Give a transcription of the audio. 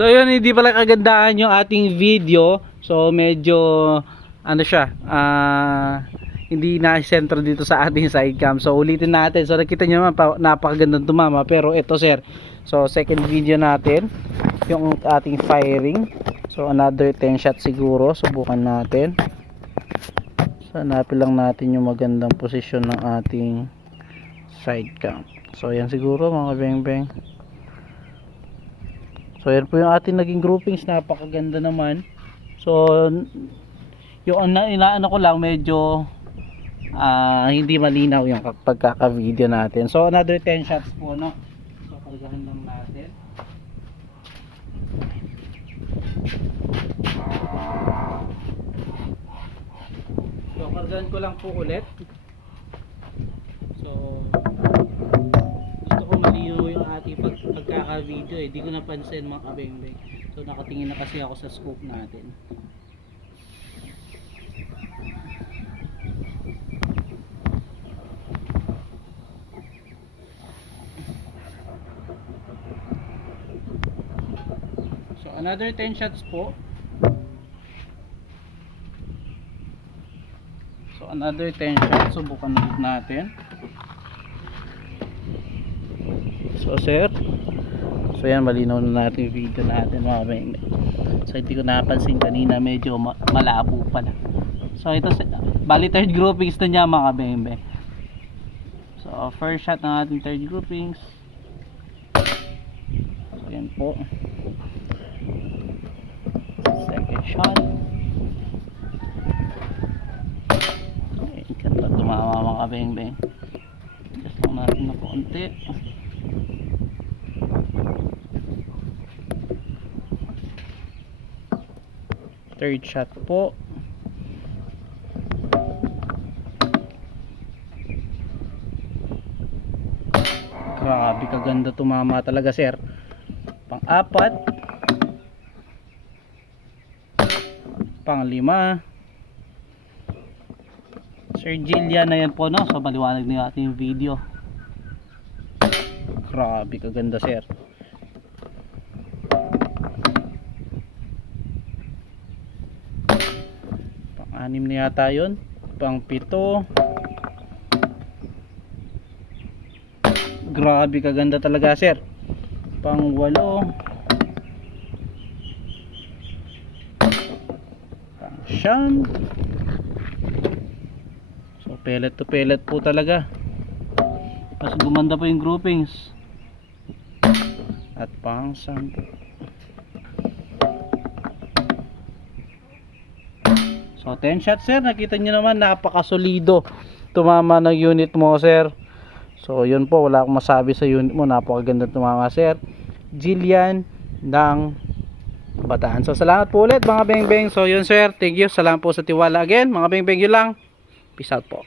So yun, hindi pala kagandahan yung ating video. So medyo ano siya, hindi na sentro dito sa ating side cam. So ulitin natin. So nakita nyo naman napakagandang tumama. Pero ito sir, so second video natin yung ating firing. So another 10 shot siguro. Subukan natin. So hanapin lang natin yung magandang posisyon ng ating side cam. So yan siguro mga beng-beng. So yan po yung ating naging groupings, napakaganda naman. So yung inaano ko lang medyo hindi malinaw yung pagkaka-video natin. So another 10 shots po, no. So kargahan lang natin. So kargahan ko lang po ulit. So gusto ko malinaw yung ating pagkaka-video eh. Di ko napansin mga kabeng-beng. So nakatingin na kasi ako sa scope natin. So another 10 shots po. So another 10 shots. Subukan ulit natin. So sir, so yan, malinaw na natin yung video natin mga beng-beng. So hindi ko napansin kanina, medyo malabo pala. So ito, bali third groupings na niya mga beng-beng. So first shot ng ating third groupings. So yan po. Second shot. Ayun, ganda tumama mga beng-beng. Just lang natin na konti. Third shot po. Grabe kaganda tumama talaga sir. Pang-apat. Pang-lima. Sir Jillian na yan po, no. So maliwanag na yung ating video. Grabe kaganda sir. Pang-anim na yata yun. Pang-pito. Grabe kaganda talaga sir. Pang-walo. Pang-siyam. So pellet to pellet po talaga. Mas gumanda po yung groupings. At pang-sampu. So 10 shots sir, nakita nyo naman napakasolido tumama ng unit mo sir. So yun po, wala akong masabi sa unit mo, napakaganda tumama sir Jillian ng Bataan. So salamat po ulit mga beng-beng. So yun sir, thank you, salamat po sa tiwala again mga beng-beng. Yun lang, peace out po.